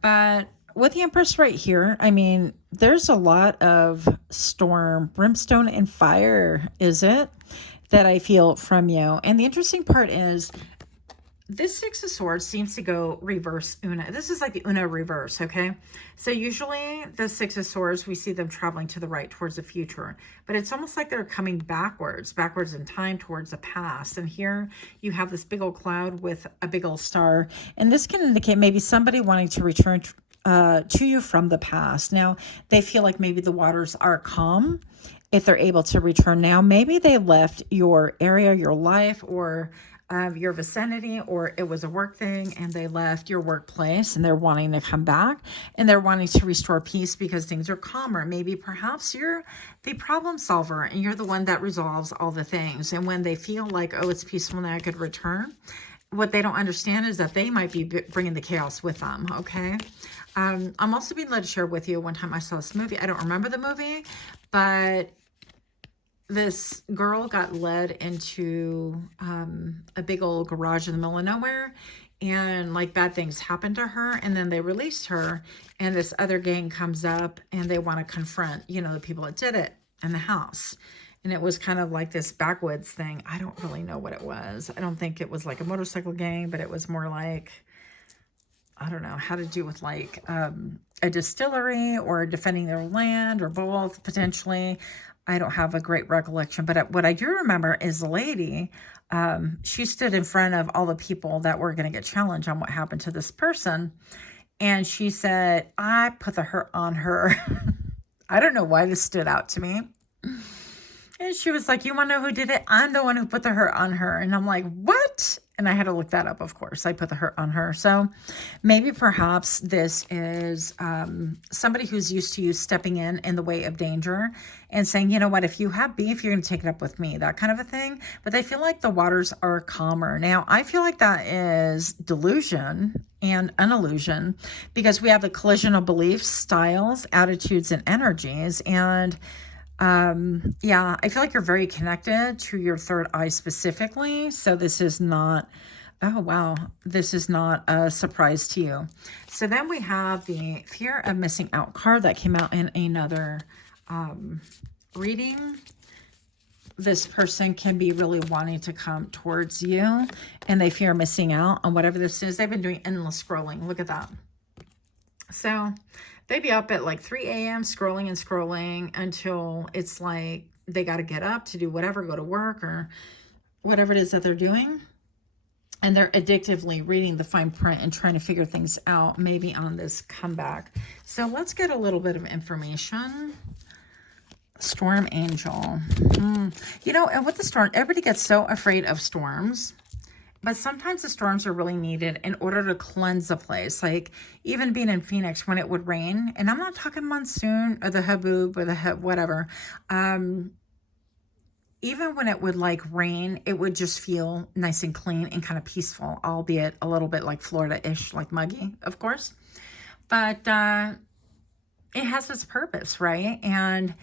But with the Empress right here, I mean, there's a lot of storm, brimstone, and fire, is it, that I feel from you. And the interesting part is this Six of Swords seems to go reverse Una. This is like the Una reverse, okay? So usually the Six of Swords, we see them traveling to the right towards the future. But it's almost like they're coming backwards in time towards the past. And here you have this big old cloud with a big old star. And this can indicate maybe somebody wanting to return to you from the past. Now, they feel like maybe the waters are calm if they're able to return now. Maybe they left your area, your life, or your vicinity, or it was a work thing and they left your workplace and they're wanting to come back and they're wanting to restore peace because things are calmer. Maybe perhaps you're the problem solver and you're the one that resolves all the things. And when they feel like, oh, it's peaceful now, I could return, what they don't understand is that they might be bringing the chaos with them, okay? I'm also being led to share with you, one time I saw this movie. I don't remember the movie, but this girl got led into a big old garage in the middle of nowhere, and like bad things happened to her, and then they released her, and this other gang comes up and they want to confront, you know, the people that did it in the house. And it was kind of like this backwoods thing. I don't really know what it was. I don't think it was like a motorcycle gang, but it was more like, I don't know, how to do with like a distillery or defending their land or both potentially. I don't have a great recollection, but what I do remember is the lady, she stood in front of all the people that were going to get challenged on what happened to this person. And she said, I put the hurt on her. I don't know why this stood out to me. And she was like, you want to know who did it? I'm the one who put the hurt on her. And I'm like, what? And I had to look that up, of course. I put the hurt on her. So maybe perhaps this is somebody who's used to you stepping in the way of danger and saying, you know what, if you have beef, you're going to take it up with me, that kind of a thing. But they feel like the waters are calmer. Now, I feel like that is delusion and an illusion because we have the collision of beliefs, styles, attitudes, and energies. And yeah, I feel like you're very connected to your third eye specifically. So this is not, oh wow, this is not a surprise to you. So then we have the fear of missing out card that came out in another reading. This person can be really wanting to come towards you and they fear missing out on whatever this is. They've been doing endless scrolling. Look at that. So they'd be up at like 3 a.m. scrolling and scrolling until it's like they got to get up to do whatever, go to work or whatever it is that they're doing. And they're addictively reading the fine print and trying to figure things out maybe on this comeback. So let's get a little bit of information. Storm Angel. You know, and with the storm, everybody gets so afraid of storms. But sometimes the storms are really needed in order to cleanse a place. Like even being in Phoenix when it would rain, and I'm not talking monsoon or the haboob or the whatever. Even when it would like rain, it would just feel nice and clean and kind of peaceful, albeit a little bit like Florida-ish, like muggy, of course. But it has its purpose, right? And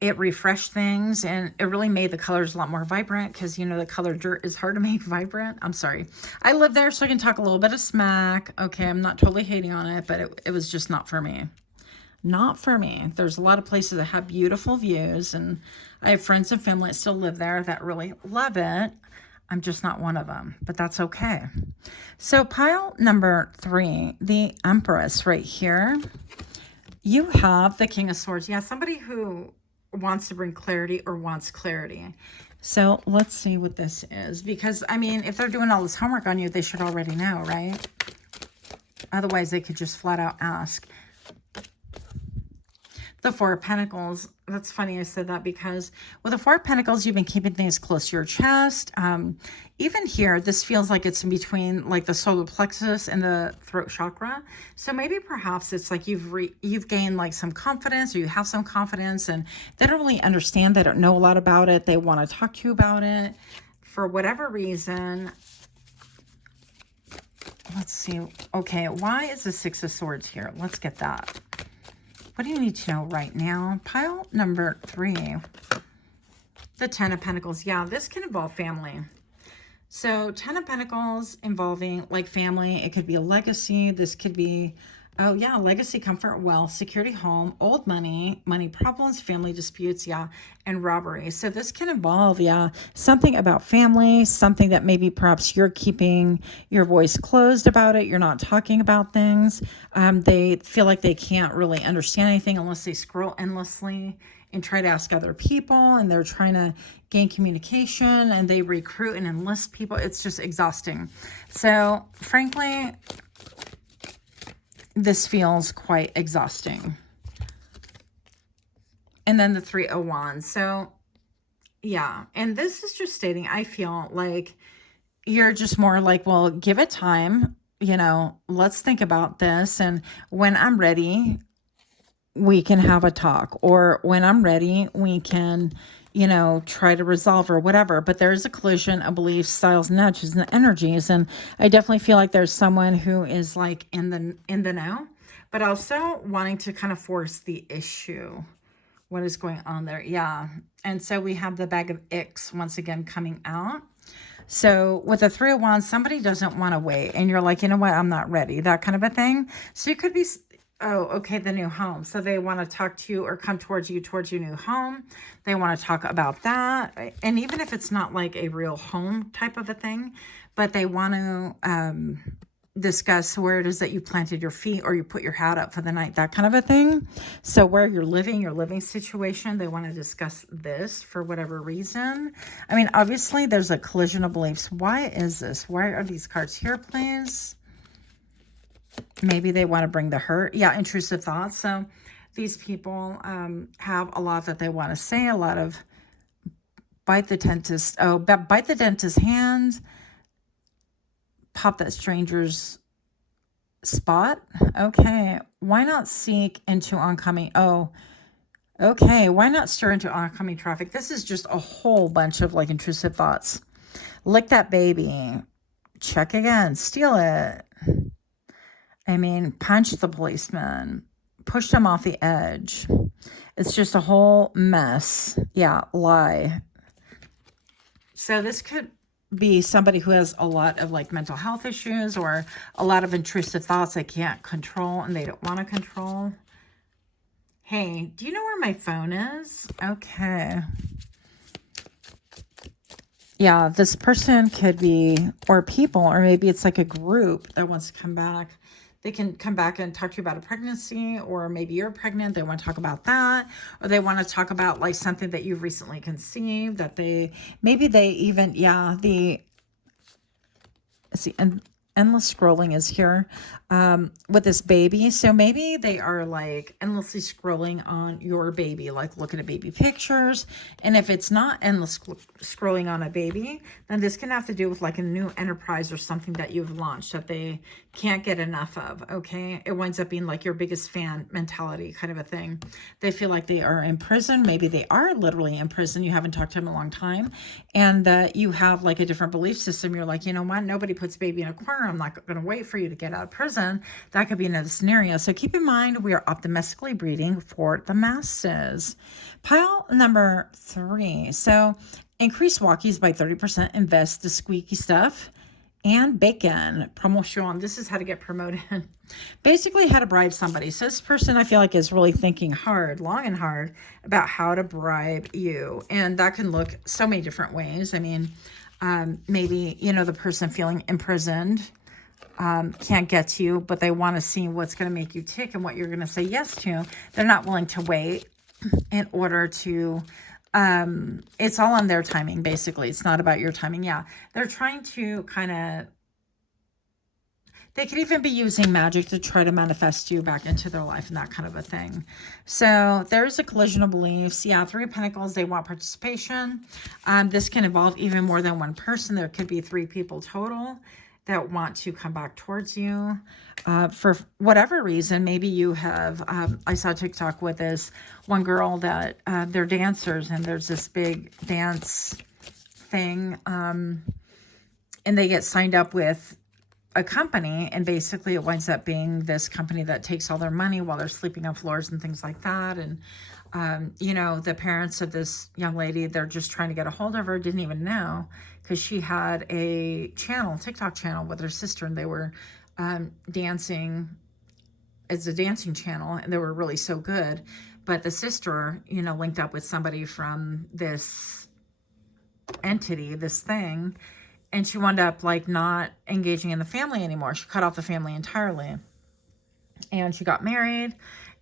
it refreshed things and it really made the colors a lot more vibrant because, you know, the color dirt is hard to make vibrant. I'm sorry. I live there, so I can talk a little bit of smack. Okay, I'm not totally hating on it, but it was just not for me. Not for me. There's a lot of places that have beautiful views, and I have friends and family that still live there that really love it. I'm just not one of them, but that's okay. So pile number 3, the Empress right here. You have the King of Swords. Yeah, somebody who wants to bring clarity or wants clarity. So let's see what this is, because I mean, if they're doing all this homework on you, they should already know, right? Otherwise they could just flat out ask. The Four of Pentacles. That's funny I said that because with the Four of Pentacles, you've been keeping things close to your chest. Even here, this feels like it's in between like the solar plexus and the throat chakra. So maybe perhaps it's like you've gained like some confidence, or you have some confidence, and they don't really understand. They don't know a lot about it. They want to talk to you about it for whatever reason. Let's see. Okay, why is the Six of Swords here? Let's get that. What do you need to know right now? Pile number 3, the Ten of Pentacles. Yeah, this can involve family. So 10 of Pentacles involving like family. It could be a legacy. This could be, oh yeah, legacy, comfort, wealth, security, home, old money, money problems, family disputes, yeah, and robbery. So this can involve, yeah, something about family, something that maybe perhaps you're keeping your voice closed about it. You're not talking about things. They feel like they can't really understand anything unless they scroll endlessly and try to ask other people, and they're trying to gain communication, and they recruit and enlist people. It's just exhausting. So frankly, this feels quite exhausting. And then the 3 of Wands. So yeah, and this is just stating, I feel like you're just more like, well, give it time, you know, let's think about this, and when I'm ready, we can have a talk, or when I'm ready, we can, you know, try to resolve or whatever. But there's a collision of beliefs, styles, nudges, and energies. And I definitely feel like there's someone who is like in the know, but also wanting to kind of force the issue. What is going on there? Yeah. And so we have the bag of icks once again coming out. So with the 3 of Wands, somebody doesn't want to wait, and you're like, you know what, I'm not ready, that kind of a thing. So you could be, oh, okay, the new home. So they want to talk to you or come towards your new home. They want to talk about that. And even if it's not like a real home type of a thing, but they want to discuss where it is that you planted your feet or you put your hat up for the night, that kind of a thing. So where you're living, your living situation, they want to discuss this for whatever reason. I mean, obviously there's a collision of beliefs. Why is this? Why are these cards here, please? Maybe they want to bring the hurt. Yeah, intrusive thoughts. So these people have a lot that they want to say, a lot of bite the dentist hand, pop that stranger's spot. Okay, why not seek into oncoming? Oh, okay, why not stir into oncoming traffic? This is just a whole bunch of like intrusive thoughts. Lick that baby. Check again. Steal it. I mean, punch the policeman. Push them off the edge. It's just a whole mess. Yeah, lie. So this could be somebody who has a lot of like mental health issues or a lot of intrusive thoughts they can't control and they don't want to control. Hey, do you know where my phone is? Okay. Yeah, this person could be, or people, or maybe it's like a group that wants to come back. They can come back and talk to you about a pregnancy, or maybe you're pregnant. They want to talk about that, or they want to talk about like something that you've recently conceived that maybe they even, yeah, and endless scrolling is here with this baby. So maybe they are like endlessly scrolling on your baby, like looking at baby pictures. And if it's not endless scrolling on a baby, then this can have to do with like a new enterprise or something that you've launched that they can't get enough of. Okay, it winds up being like your biggest fan mentality kind of a thing. They feel like they are in prison. Maybe they are literally in prison. You haven't talked to them in a long time, and you have like a different belief system. You're like, you know what, nobody puts baby in a corner. I'm not going to wait for you to get out of prison. That could be another scenario. So keep in mind, we are optimistically breeding for the masses. Pile number 3. So increase walkies by 30%, invest the squeaky stuff, and bacon promotion. This is how to get promoted. Basically how to bribe somebody. So this person I feel like is really thinking hard, long and hard about how to bribe you. And that can look so many different ways. I mean, maybe, you know, the person feeling imprisoned can't get to you, but they want to see what's going to make you tick and what you're going to say yes to. They're not willing to wait in order to it's all on their timing, basically. It's not about your timing. Yeah, they're trying to kind of, they could even be using magic to try to manifest you back into their life and that kind of a thing. So there's a collision of beliefs. Yeah, 3 of Pentacles, they want participation. This can involve even more than one person. There could be 3 people total that want to come back towards you for whatever reason. Maybe you have, I saw TikTok with this one girl that they're dancers, and there's this big dance thing, and they get signed up with a company, and basically it winds up being this company that takes all their money while they're sleeping on floors and things like that. And you know, the parents of this young lady, they're just trying to get a hold of her, didn't even know, because she had a channel, TikTok channel with her sister, and they were dancing. It's a dancing channel, and they were really so good. But the sister, you know, linked up with somebody from this entity, this thing, and she wound up like not engaging in the family anymore. She cut off the family entirely. And she got married,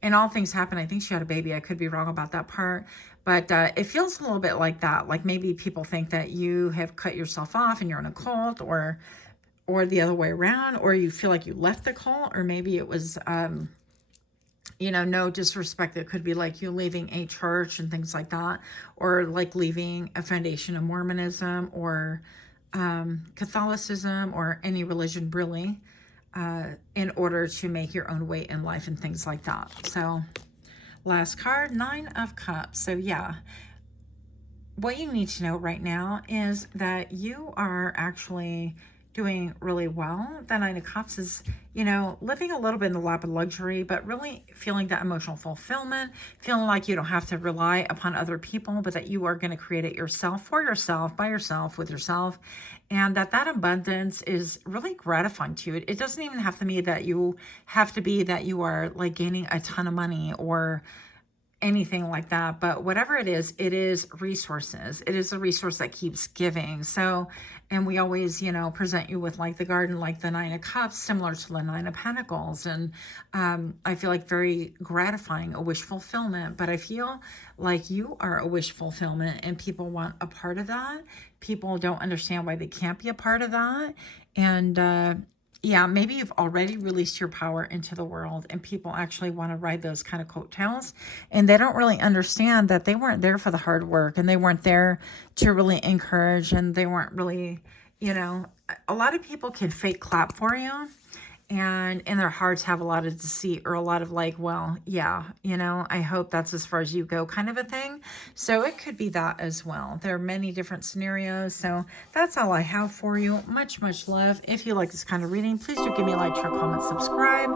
and all things happened. I think she had a baby. I could be wrong about that part, but it feels a little bit like that. Like maybe people think that you have cut yourself off and you're in a cult, or the other way around, or you feel like you left the cult, or maybe it was, you know, no disrespect. It could be like you leaving a church and things like that, or like leaving a foundation of Mormonism or Catholicism or any religion really, in order to make your own way in life and things like that. So last card, 9 of Cups. So yeah, what you need to know right now is that you are actually doing really well. The 9 of Cups is, you know, living a little bit in the lap of luxury, but really feeling that emotional fulfillment, feeling like you don't have to rely upon other people, but that you are going to create it yourself, for yourself, by yourself, with yourself, and that abundance is really gratifying to you. It doesn't even have to be that you are like gaining a ton of money or anything like that, but whatever it is resources. It is a resource that keeps giving. So, and we always, you know, present you with like the garden, like the 9 of Cups, similar to the 9 of Pentacles. And I feel like very gratifying, a wish fulfillment, but I feel like you are a wish fulfillment and people want a part of that. People don't understand why they can't be a part of that. And yeah, maybe you've already released your power into the world and people actually want to ride those kind of coattails, and they don't really understand that they weren't there for the hard work, and they weren't there to really encourage, and they weren't really, you know, a lot of people can fake clap for you and in their hearts have a lot of deceit or a lot of like, well, yeah, you know, I hope that's as far as you go kind of a thing. So it could be that as well. There are many different scenarios. So that's all I have for you. Much, much love. If you like this kind of reading, please do give me a like, share, comment, subscribe.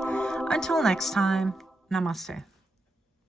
Until next time, namaste.